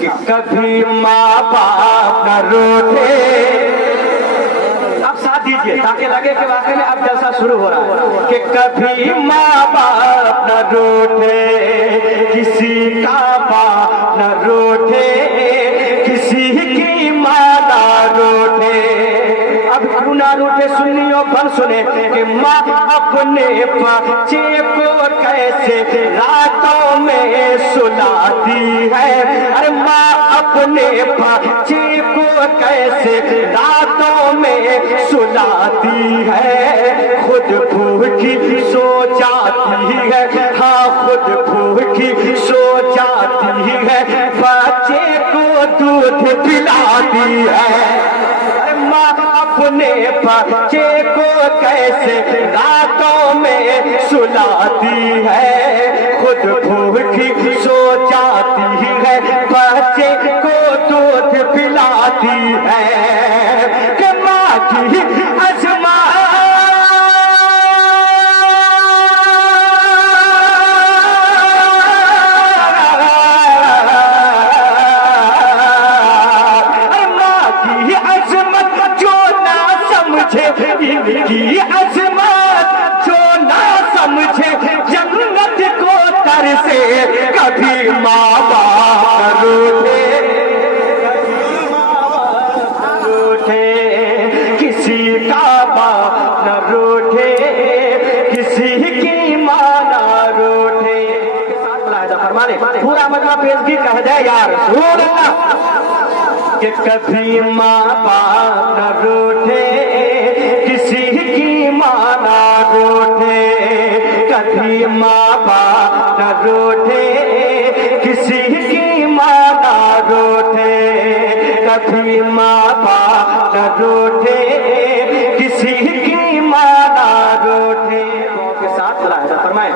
کہ کبھی ماں باپ نہ روٹھے. اب ساتھ دیجئے تاکہ لگے کہ واقعی میں اب جلسہ شروع ہو رہا ہے. کہ کبھی ماں باپ نہ روٹھے, کسی کا باپ نہ روٹھے, کسی کی ماں نہ روٹھے. اب کیوں نہ روٹھے سنیو بن سنے کہ ماں اپنے بچے کو کیسے راتوں میں سلاتی ہے. ارے ماں اپنے بچے کو کیسے راتوں میں سلاتی ہے. خود بھوکی سو جاتی ہے, ہاں خود بھوکی سو جاتی ہے, بچے کو دودھ پلاتی ہے. ماں اپنے بچے کو کیسے راتوں میں سلاتی ہے. خود بھوکی سو جاتی ہے, بچے کو دودھ پلاتی ہے. کہ ماں کی عظمت کی عظمت جو نہ سمجھے جنت کو ترسے, کبھی ماں باپ روٹھے, کسی کا باپ نہ روٹھے, کسی کی ماں نہ روٹھے. پورا مطلب پیشگی کہہ دے یا رسول اللہ. کہ کبھی ماں باپ نہ روٹھے, کسی کی ماں نہ روٹھے. کبھی ماں باپ نہ روٹھے, کسی کی ماں نہ روٹھے. کبھی ماں باپ نہ روٹھے, کسی کی ماں نہ روٹھے. کے ساتھ فرمائے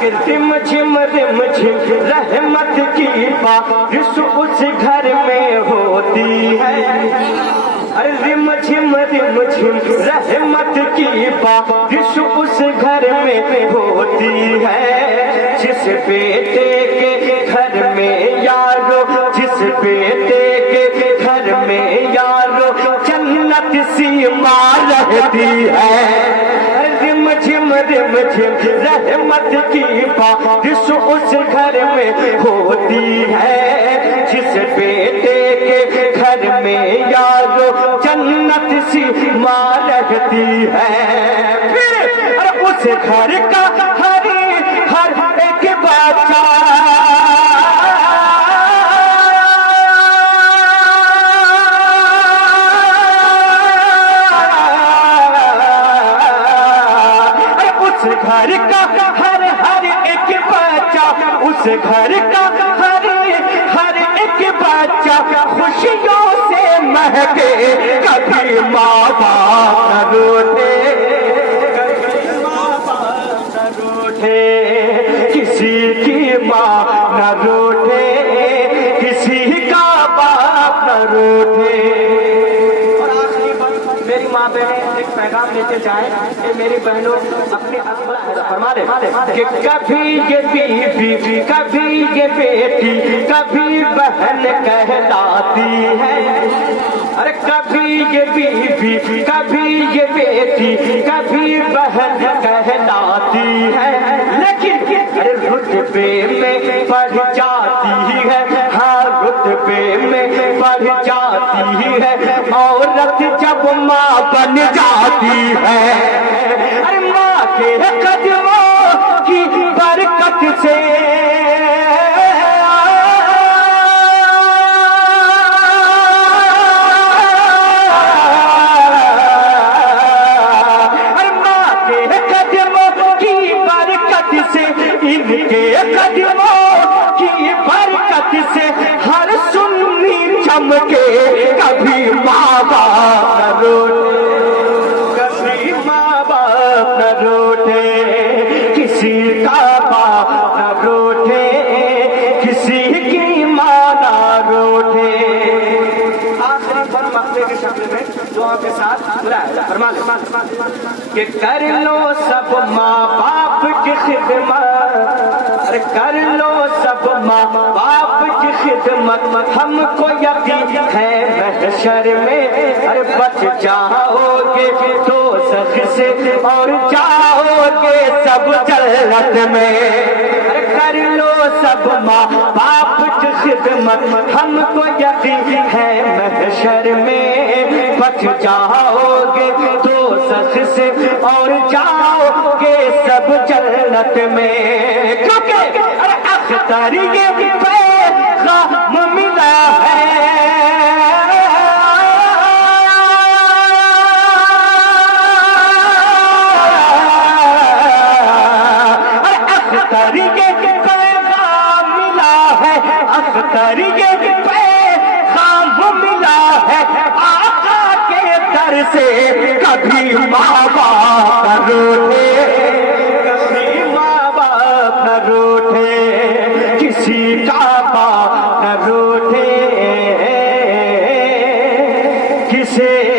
کہ رم جھم رحمت کی بارش اس گھر میں ہوتی ہے. ارے رم جھم رحمت کی بارش اس گھر میں ہوتی ہے. جس بیٹے کے گھر میں یارو, جس بیٹے کے گھر میں یارو جنت سی ماں رہتی ہے. رم جھم رحمت کی بارش اس گھر میں ہوتی ہے. جس بیٹے کے گھر میں یارو جنت سی ماں رہتی ہے. پھر اس گھر کا ہر ایک بچہ گھر کا ہر ایک بچہ, اس گھر کا ہر ایک بچہ خوشیوں سے مہکے. کبھی ماں باپ نہ روٹھے, کبھی ماں باپ نہ روٹھے, کسی کی ماں نہ روٹھے, کسی کا باپ نہ روٹھے. میری ماں بہن ایک پیغام لیتے جائیں کہ میری بہنوں اپنی فرما دے کہ کبھی یہ بیوی, کبھی یہ بیٹی, کبھی بہن کہلاتی ہے. ارے کبھی یہ بیوی, کبھی یہ بیٹی, کبھی بہن کہلاتی ہے. لیکن رتبے میں بڑھ جاتی ہے, ہاں رتبے میں بڑھ جاتی ہے عورت جب ماں بن جاتی ہے. ارے ماں کے قدموں کی برکت سے ان کے قدموں کی برکت سے ہر سنی چمکے. کبھی ماں باپ نہ روٹھے, کبھی ماں باپ نہ روٹھے, کسی کا باپ نہ روٹھے, کسی کی ماں نہ روٹھے. آخری پر مقبے کے شکل میں دعا کے ساتھ فرما کہ کر لو سب ماں باپ کی خدمت, کر لو سب ماں باپ کی خدمت ہم کو یقین ہے محشر میں ارے بچ جاؤ گے دوزخ سے اور جاؤ گے سب جنت میں کر لو سب ماں باپ کی خدمت ہم کو یقین ہے محشر میں بچ جاؤ گے دوزخ سے اور جاؤ گے سب جنت میں کیونکہ اختر یہ پیغام ملا ہے اختر یہ پیغام ملا ہے اختر یہ پیغام ملا ہے آقا کے در سے کبھی ماں باپ نہ روٹے کبھی ماں باپ نہ روٹے کسی کا باپ نہ روٹے کسے